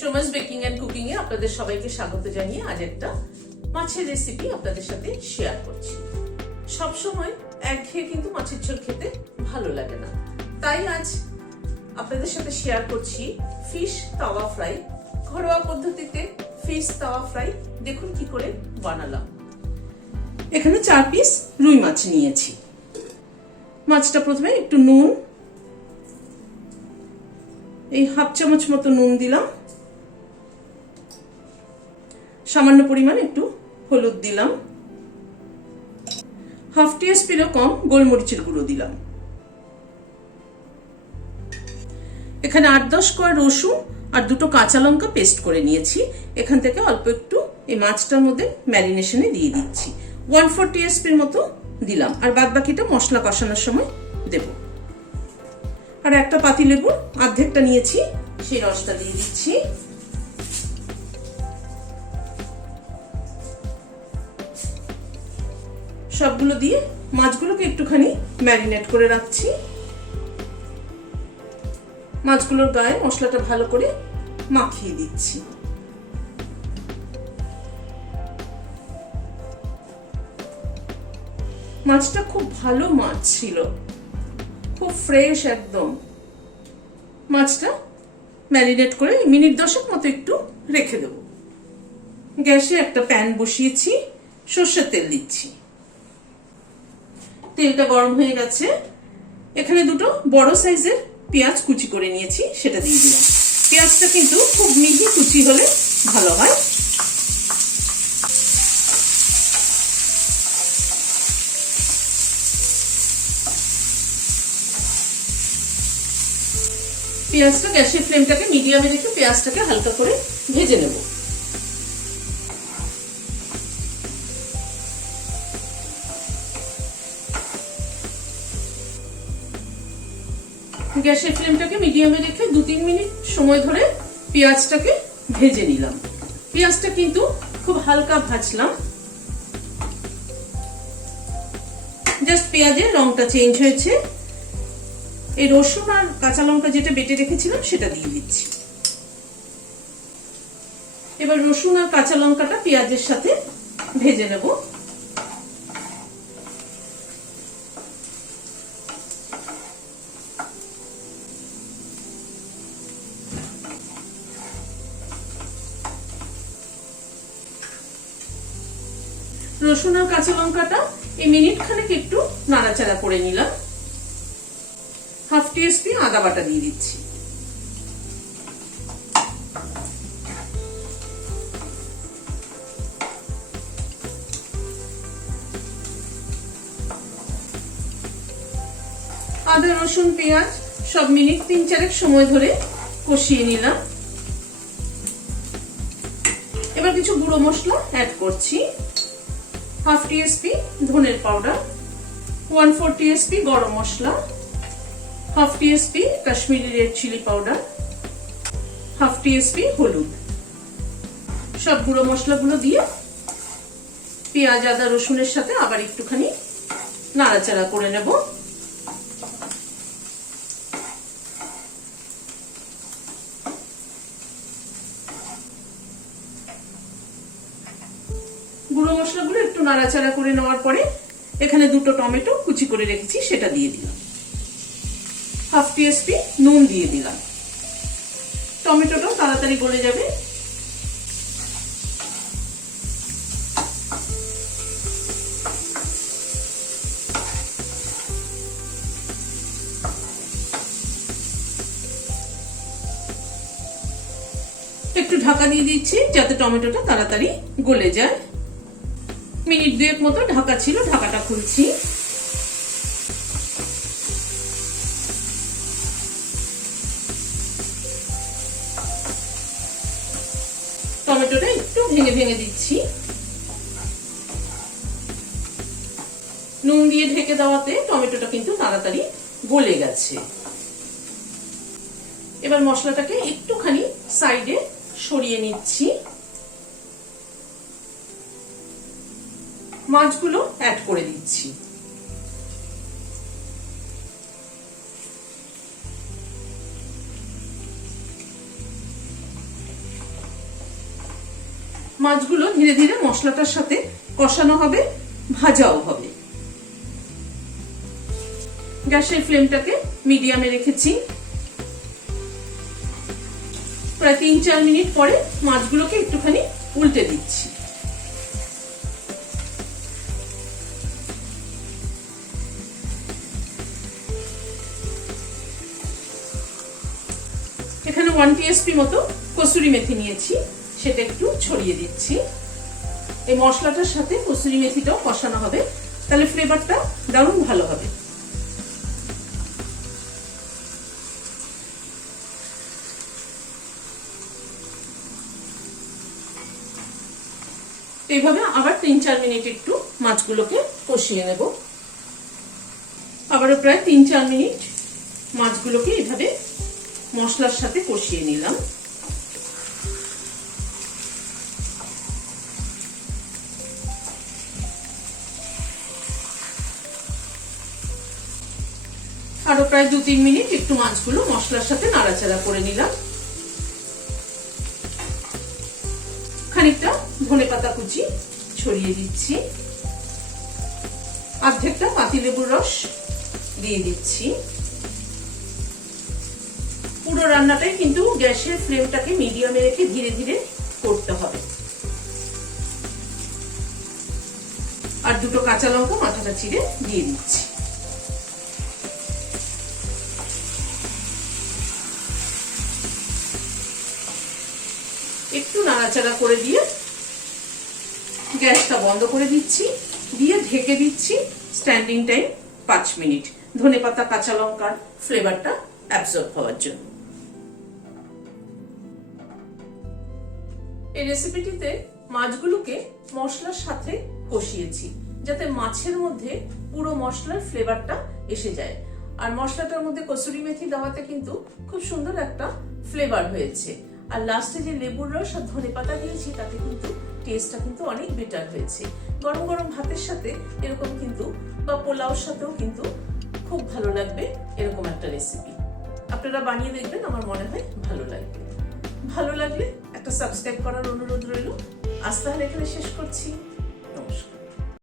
Soma's baking and cooking এ আপনাদের সবাইকে স্বাগত জানিয়ে আজ একটা মাছের রেসিপি আপনাদের সাথে শেয়ার করছি। সব সময় একঘেয়ে কিন্তু মাছের ঝোল খেতে ভালো লাগে না, তাই আজ আপনাদের সাথে শেয়ার করছি ফিশ তাওয়া ফ্রাই। ঘরোয়া পদ্ধতিতে ফিশ তাওয়া ফ্রাই দেখুন কি করে বানালাম। এখানে 4 পিস রুই মাছ নিয়েছি। মাছটা প্রথমে একটু নুন, এই হাফ চামচ মতো নুন দিলাম, সামান্য পরিমাণ একটু হলুদ দিলাম, হাফ টিস্পুনও কম গোলমরিচের গুঁড়ো দিলাম। এখানে 8-10 কোয়া রসুন আর 2টো কাঁচা লঙ্কা পেস্ট করে নিয়েছি। এখান থেকে অল্প একটু এই মাছটার মধ্যে ম্যারিনেশনে দিয়ে দিচ্ছি। 1/4 টিস্পুন মতো দিলাম, আর বাদ বাকিটা মশলা কষানোর সময় দেব। আর একটা পাতিলেবুর অর্ধেকটা নিয়েছি, সেই রসটা দিয়ে দিচ্ছি। সবগুলো দিয়ে মাছগুলোকে একটুখানি ম্যারিনেট করে রাখছি। মাছগুলোর গায়ে মশলাটা ভালো করে মাখিয়ে দিচ্ছি। মাছটা খুব ভালো মাছ ছিল, খুব ফ্রেশ একদম। মাছটা ম্যারিনেট করে মিনিট 10 মতো একটু রেখে দেব। গ্যাসে একটা প্যান বসিয়েছি, সরষের তেল দিচ্ছি। তেলটা গরম হয়ে গেছে। এখানে 2টো বড় সাইজের পেঁয়াজ কুচি করে নিয়েছি, সেটা দিয়ে দিলাম। পেঁয়াজটা কিন্তু খুব মিহি কুচি হলে ভালো হয়। পেঁয়াজটা গ্যাসের ফ্লেমটাকে মিডিয়ামে রেখে পেঁয়াজটাকে হালকা করে ভেজে নেব। গ্যাসের ফ্লেমটাকে মিডিয়ামে রেখে 2-3 মিনিট সময় ধরে পেঁয়াজটাকে ভেজে নিলাম। পেঁয়াজটা কিন্তু খুব হালকা ভাজলাম, জাস্ট পেঁয়াজের রংটা চেঞ্জ হয়েছে। এই রসুন আর কাঁচা লঙ্কা যেটা বেটে রেখেছিলাম সেটা দিয়ে দিচ্ছি। এবার রসুন আর কাঁচা লঙ্কাটা পেঁয়াজের সাথে ভেজে নেব। রসুন আর কাঁচা লঙ্কাটা এই মিনিট খানেক একটু নাড়াচাড়া করে নিলাম। হাফ টিস্পুন আদা বাটা দিয়ে দিচ্ছি। আদা রসুন পেঁয়াজ সব মিনিট 3-4 সময় ধরে কষিয়ে নিলাম। এবার কিছু গুঁড়ো মশলা অ্যাড করছি। হাফ টিস্পুন ধনের পাউডার, 1/4 টিস্পুন গরম মশলা, half teaspoon Kashmiri red chilli powder, half teaspoon হলুদ। সব গুঁড়ো মশলাগুলো দিয়ে পেঁয়াজ আদা রসুনের সাথে আবার একটুখানি নাড়াচাড়া করে নেব। গুঁড়ো মশলাগুলো একটু নাড়াচাড়া করে নেওয়ার পরে এখানে 2টো টমেটো কুচি করে রেখেছি, সেটা দিয়ে দিলাম। হাফ টিস্পুন নুন দিয়ে দিলাম। টমেটোটাও তাড়াতাড়ি গলে যাবে। একটু ঢাকা দিয়ে দিচ্ছি যাতে টমেটোটা তাড়াতাড়ি গলে যায়। মিনিট 2 মতো ঢাকা ছিল, ঢাকাটা খুলছি। টমেটোটা একটু ভেঙে ভেঙে দিচ্ছি। নুন দিয়ে ঢেকে দেওয়াতে টমেটোটা কিন্তু তাড়াতাড়ি গলে গেছে। এবার মশলাটাকে একটুখানি সাইডে সরিয়ে নিচ্ছি। মাছগুলো অ্যাড করে দিচ্ছি। মাছগুলো ধীরে ধীরে মশলাটার সাথে কষানো হবে, ভাজাও হবে। গ্যাসের ফ্লেমটাকে মিডিয়ামে রেখেছি। প্রায় 3-4 মিনিট পরে মাছগুলোকে একটুখানি উল্টে দিচ্ছি। এখানে 1 টিএসপি মতো কসুরি মেথি নিয়েছি, সেটা একটু ছড়িয়ে দিচ্ছি। এই মশলাটার সাথে কসুরি মেথিটাও কষানো হবে, তাহলে ফ্লেভারটা দারুণ ভালো হবে। এইভাবে আবার 3-4 মিনিট একটু মাছগুলোকে কষিয়ে নেব। আবারও প্রায় 3-4 মিনিট মাছগুলোকে এইভাবে মশলার সাথে কষিয়ে নিলাম। আরো প্রায় 2-3 মিনিট একটু মাছগুলো মশলার সাথে নাড়াচাড়া করে নিলাম। খানিকটা ধনেপাতা কুচি ছড়িয়ে দিচ্ছি। অর্ধেকটা পাতিলেবুর রস দিয়ে দিচ্ছি। পুরো রান্নাটাই কিন্তু গ্যাসের ফ্লেমটাকে মিডিয়ামে রেখে ধীরে ধীরে করতে হবে। আর 2টো কাঁচা লঙ্কা মাথাটা চিড়ে দিয়ে দিচ্ছি। একটু নাড়াচাড়া করে দিয়ে গ্যাসটা বন্ধ করে দিচ্ছি, দিয়ে ঢেকে দিচ্ছি স্ট্যান্ডিং টাইম 5 মিনিট, ধনেপাতা কাঁচা লঙ্কার ফ্লেভারটা অ্যাবজর্ব হওয়ার জন্য। এই রেসিপিটিতে মাছগুলোকে মশলার সাথে কষিয়েছি, যাতে মাছের মধ্যে পুরো মশলার ফ্লেভারটা এসে যায়। আর মশলাটার মধ্যে কসুরি মেথি দেওয়াতে কিন্তু খুব সুন্দর একটা ফ্লেভার হয়েছে। আর লাস্টে যে লেবুর রস আর ধনেপাতা দিয়েছি, তাতে কিন্তু টেস্টটা কিন্তু অনেক বেটার হয়েছে। গরম গরম ভাতের সাথে এরকম কিন্তু, বা পোলাওর সাথেও কিন্তু খুব ভালো লাগবে এরকম একটা রেসিপি। আপনারা বানিয়ে দেখবেন, আমার মনে হয় ভালো লাগবে। ভালো লাগলে একটা সাবস্ক্রাইব করার অনুরোধ রইল। আজ তাহলে এখানে শেষ করছি।